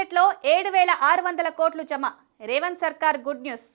బడ్జెట్లో 7,600 కోట్లు జమ. రేవంత్ సర్కార్ గుడ్ న్యూస్.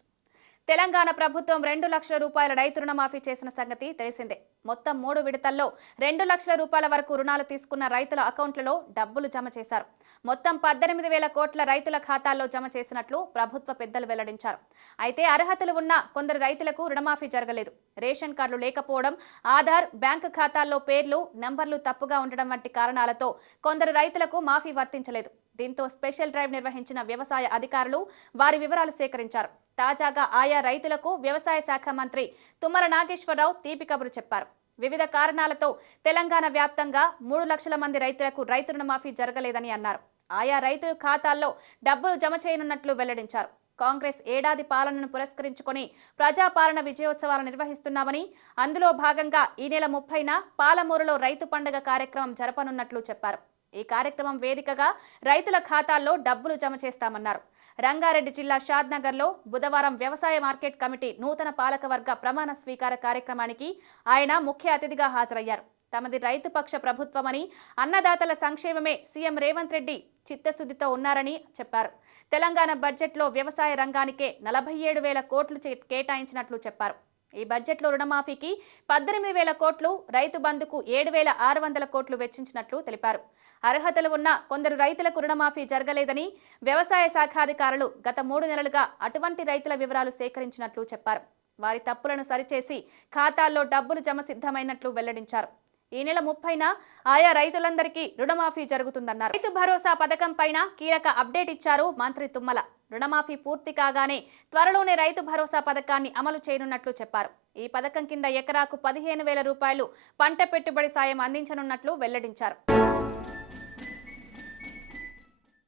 తెలంగాణ ప్రభుత్వం 2 లక్షల రూపాయల రైతు రుణమాఫీ చేసిన సంగతి తెలిసిందే. మొత్తం 3 విడతల్లో 2 లక్షల రూపాయల వరకు రుణాలు తీసుకున్న రైతుల అకౌంట్లలో డబ్బులు జమ చేశారు. మొత్తం 18,000 కోట్ల రైతుల ఖాతాల్లో జమ చేసినట్లు ప్రభుత్వ పెద్దలు వెల్లడించారు. అయితే అర్హతలు ఉన్న కొందరు రైతులకు రుణమాఫీ జరగలేదు. రేషన్ కార్డులు లేకపోవడం, ఆధార్, బ్యాంకు ఖాతాల్లో పేర్లు, నంబర్లు తప్పుగా ఉండడం వంటి కారణాలతో కొందరు రైతులకు మాఫీ వర్తించలేదు. దీంతో స్పెషల్ డ్రైవ్ నిర్వహించిన వ్యవసాయ అధికారులు వారి వివరాలు సేకరించారు. తాజాగా ఆయా రైతులకు వ్యవసాయ శాఖ మంత్రి తుమ్మల నాగేశ్వరరావు తీపి కబురు చెప్పారు. వివిధ కారణాలతో తెలంగాణ వ్యాప్తంగా 3 లక్షల మంది రైతులకు రైతు రుణమాఫీ జరగలేదని అన్నారు. ఆయా రైతుల ఖాతాల్లో డబ్బులు జమ చేయనున్నట్లు వెల్లడించారు. కాంగ్రెస్ ఏడాది పాలనను పురస్కరించుకొని ప్రజాపాలన విజయోత్సవాలు నిర్వహిస్తున్నామని, అందులో భాగంగా ఈ నెల 30న పాలమూరులో రైతు పండుగ కార్యక్రమం జరపనున్నట్లు చెప్పారు. ఈ కార్యక్రమం వేదికగా రైతుల ఖాతాల్లో డబ్బులు జమ చేస్తామన్నారు. రంగారెడ్డి జిల్లా షాద్నగర్లో బుధవారం వ్యవసాయ మార్కెట్ కమిటీ నూతన పాలకవర్గ ప్రమాణ స్వీకార కార్యక్రమానికి ఆయన ముఖ్య అతిథిగా హాజరయ్యారు. తమది రైతుపక్ష ప్రభుత్వమని, అన్నదాతల సంక్షేమమే సీఎం రేవంత్ రెడ్డి చిత్తశుద్ధితో ఉన్నారని చెప్పారు. తెలంగాణ బడ్జెట్లో వ్యవసాయ రంగానికే 47,000 కోట్లు కేటాయించినట్లు చెప్పారు. ఈ బడ్జెట్లో రుణమాఫీకి 18,000 కోట్లు, రైతు బంధుకు 7,600 కోట్లు వెచ్చించినట్లు తెలిపారు. అర్హతలు ఉన్న కొందరు రైతులకు రుణమాఫీ జరగలేదని, వ్యవసాయ శాఖాధికారులు గత 3 నెలలుగా అటువంటి రైతుల వివరాలు సేకరించినట్లు చెప్పారు. వారి తప్పులను సరిచేసి ఖాతాల్లో డబ్బులు జమ సిద్ధమైనట్లు వెల్లడించారు. ఈ నెల 30న ఆయా రైతులందరికీ రుణమాఫీ జరుగుతుందన్నారు. రైతు భరోసా పథకం పైన కీలక అప్డేట్ ఇచ్చారు మంత్రి తుమ్మల. రుణమాఫీ పూర్తి కాగానే త్వరలోనే రైతు భరోసా పథకాన్ని అమలు చేయనున్నట్లు చెప్పారు. ఈ పథకం కింద ఎకరాకు 15,000 రూపాయలు పంట పెట్టుబడి సాయం అందించనున్నట్లు వెల్లడించారు.